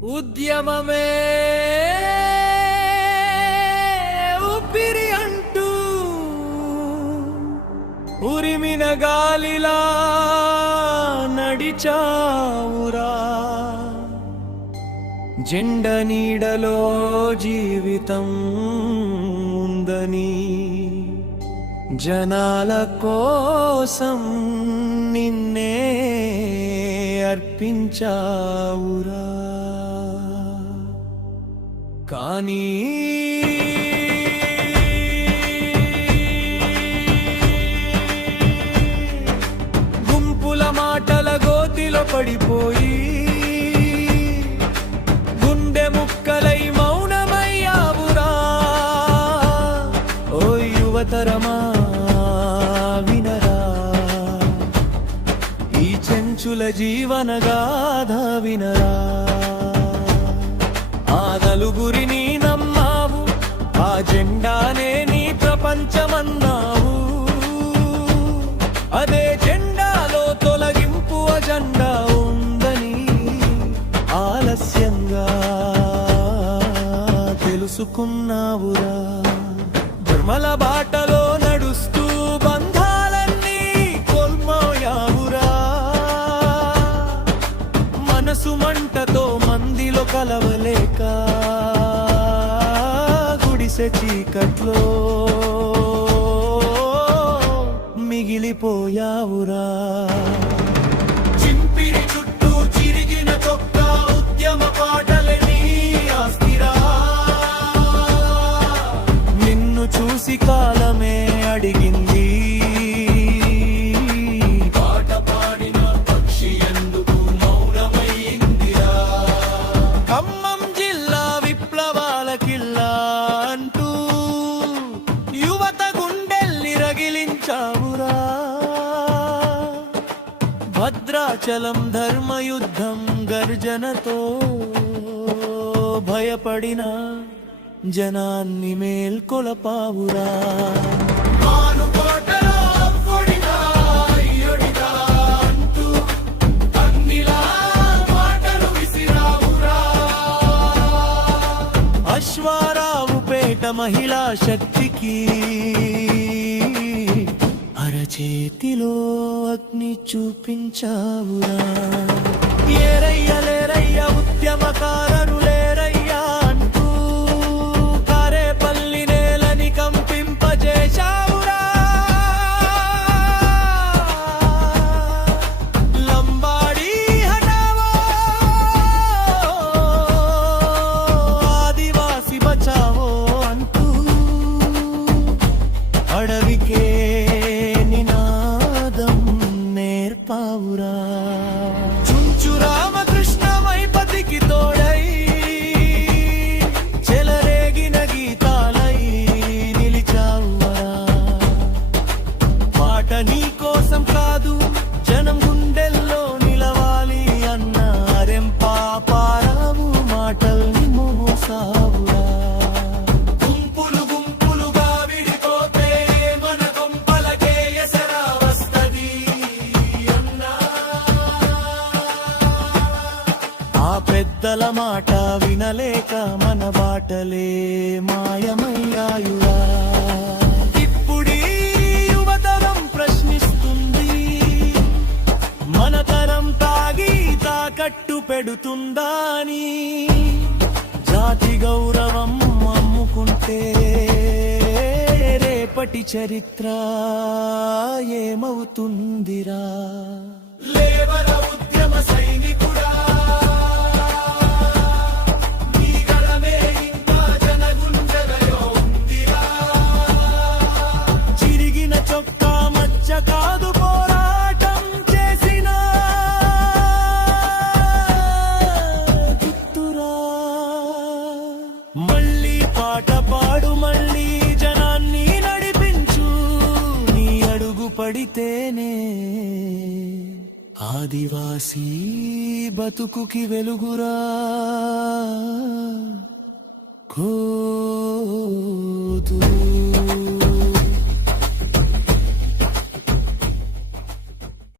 ఉద్యమమే ఊపిరి అంటూ ఉరిమిన గాలిలా నడిచావురా. జెండ నీడలో జీవితం ఉందని జనాల కోసం నిన్నే అర్పించావురా. కానీ గుంపుల మాటల గోతిలో పడిపోయి గుండె ముక్కలై మౌనమయ్యావురా. ఓ యువతరమా వినరా, ఈ చెంచుల జీవన గాథ వినరా. ఆ నలుగురిని నమ్మావు, ఆ జెండానే నీ ప్రపంచమన్నావు. అదే జెండాలో తొలగింపు అజెండా ఉందని ఆలస్యంగా తెలుసుకున్నావురా. ధర్మల బాటలో నడుస్తూ బంధాలన్నీ కోల్పోయావురా. మనసు మంటతో మందిలో కలవలేక గుడిసె చీకట్లో మిగిలిపోయావురా. చింపిరి చుట్టూ చిరిగిన చొక్కా ఉద్యమ పాటలే నీ ఆస్తిరా. నిన్ను చూసి కాలమే అడిగింది, పాట పాడిన పక్షి ఎందుకు మౌనమైందిరా. ఖమ్మం జిల్లా విప్లవాల కిల్లా అంటూ యువత గుండెల్ని రగిలించావురా. భద్రాచలం ధర్మయుద్ధం గర్జనతో భయపడిన జనాన్ని మేల్కొలపావురా. అశ్వారావుపేట మహిళా శక్తికి అరచేతిలో అగ్ని చూపించావురా. ఏరయ్య లేరయ్య ఉద్యమకారరు లేరయ్యా అంటూ కారేపల్లి నేలని కంపింపజేశావురా. లంబాడీ హటావో, ఆదివాసి బచావో అంటూ అడవికే నినాదం నేర్పావురా. చుంచు రామకృష్ణ మైపతికి తోడై చెలరేగిన గీతాలై నిలిచావురా. పాట నీ కోసం కాదు, జనం గుండెల్లో నిలవాలి అన్న రెంపాపారావు మాటల్ని మోసావురా. గుంపులు గుంపులుగా విడిపోతే మన కొంపలకే ఎసరా వస్తది అన్నా. ఆ పెద్దల మాట వినలేక మన బాటలే మాయమయ్యాయురా. ఇప్పుడీ యువతరం ప్రశ్నిస్తుంది, మన తరం తాగి తాకట్టు పెడుతుందా అని. జాతి గౌరవం అమ్ముకుంటే రేపటి చరిత్ర ఏమవుతుందిరా. లేవర ఉద్యమ సైనికుడా, నీ గళమే ఇంకా జనగుండెలలో ఉందిరా. చిరిగిన చొక్కా మచ్చ కాదు, పోరాటం చేసిన గుర్తురా. మళ్ళీ పాట పాడు, మళ్ళీ జనాన్ని నడిపించు, నీ అడుగు పడితేనే ఆదివాసీ బతుకుకి వెలుగురా. కోదు